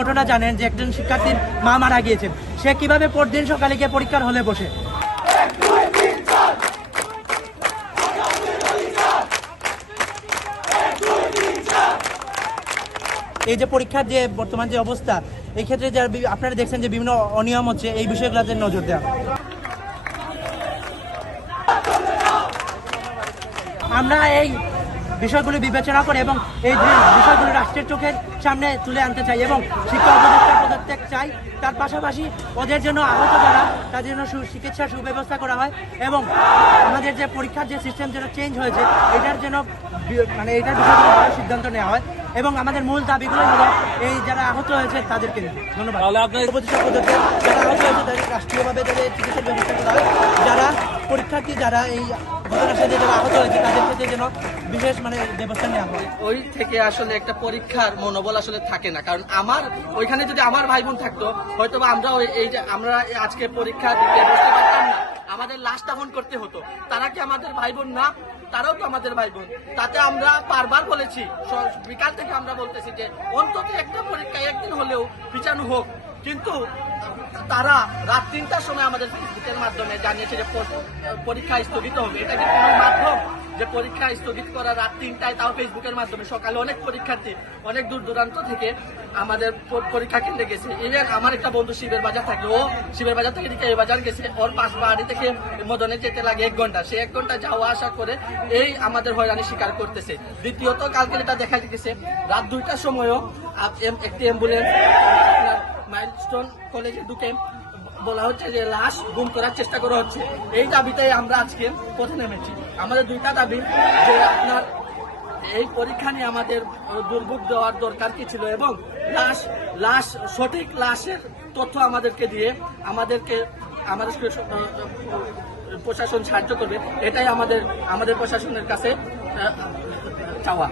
ঘটনা জানেন যে একজন শিক্ষার্থীর মা মারা গিয়েছেন। সে কীভাবে পরদিন সকালে গিয়ে পরীক্ষার হলে বসে? এই যে পরীক্ষার যে বর্তমান যে অবস্থা এই ক্ষেত্রে যারা আপনারা দেখছেন যে বিভিন্ন অনিয়ম হচ্ছে, এই বিষয়গুলোতে নজর দেওয়া আমরা এই বিষয়গুলি বিবেচনা করে এবং এই যে বিষয়গুলি রাষ্ট্রের চোখের সামনে তুলে আনতে চাই এবং শিক্ষা উপদেষ্টা পদত্যাগ চাই তার পাশাপাশি ওদের জন্য আহত যারা তাদের জন্য চিকিৎসার সুব্যবস্থা করা হয় এবং আমাদের যে পরীক্ষার যে সিস্টেম যেন চেঞ্জ হয়েছে এটার জন্য মানে এটার বিষয়ে সিদ্ধান্ত নেওয়া হয় এবং আমাদের মূল দাবিগুলো হলো এই যারা আহত হয়েছে তাদেরকে ধন্যবাদ। তাহলে আপনার- যারা আহত হয়েছে তাদের রাষ্ট্রীয়ভাবে তাদের চিকিৎসার ব্যবস্থা করা হয়। যারা পরীক্ষার্থী যারা এই ঘটনার মানে ওই থেকে আসলে একটা পরীক্ষার মনোবল আসলে থাকে না। কারণ আমার, ওইখানে যদি আমার ভাই বোন থাকতো হয়তো আমরা এই যে আমরা আজকে পরীক্ষা দিতে বসতে পারতাম না। আমাদের লাশ দাফন করতে হতো। তারা কি আমাদের ভাই বোন না? তারাও তো আমাদের ভাই বোন? তাতে আমরা বারবার বলেছি বিকাল থেকে আমরা বলতেছি যে, অন্তত একটা পরীক্ষা একদিন হলেও পিছানো হোক। কিন্তু তারা রাত তিনটার সময় আমাদের ফেসবুকের মাধ্যমে জানিয়েছে যে পরীক্ষা স্থগিত হবে। এটা কি কোনো মাধ্যম? যে পরীক্ষা স্থগিত করা রাত তিনটায় তাও ফেসবুকের মাধ্যমে। সকালে অনেক পরীক্ষার্থী, অনেক দূর দূরান্ত থেকে আমাদের পরীক্ষা কেন্দ্রে গেছে। ইভেন আমার একটা বন্ধু শিবের বাজার থাকে, ও শিবের বাজার থেকে দিকে এই বাজার গেছে। ওর পাশ বাড়ি থেকে মদনে যেতে লাগে এক ঘণ্টা। সে এক ঘণ্টা যাওয়া আসা করে এই আমাদের হয়রানি স্বীকার করতেছে। দ্বিতীয়ত কালকে যেটা দেখা গেছে রাত দুইটার সময়ও একটি অ্যাম্বুলেন্স মাইলস্টোন কলেজে ঢুকে বলা হচ্ছে যে লাশ গুম করার চেষ্টা করা হচ্ছে। এই দাবিতে আমরা আজকে পথে নেমেছি। আমাদের দুইটা দাবি, যে আপনার এই পরীক্ষা নিয়ে আমাদের দুর্ভোগ দেওয়ার দরকার কি ছিল এবং লাশ লাশ, সঠিক লাশের তথ্য আমাদেরকে দিয়ে আমাদেরকে স- প্রশাসন সাহায্য করবে, এটাই আমাদের আমাদের প্রশাসনের কাছে চাওয়া।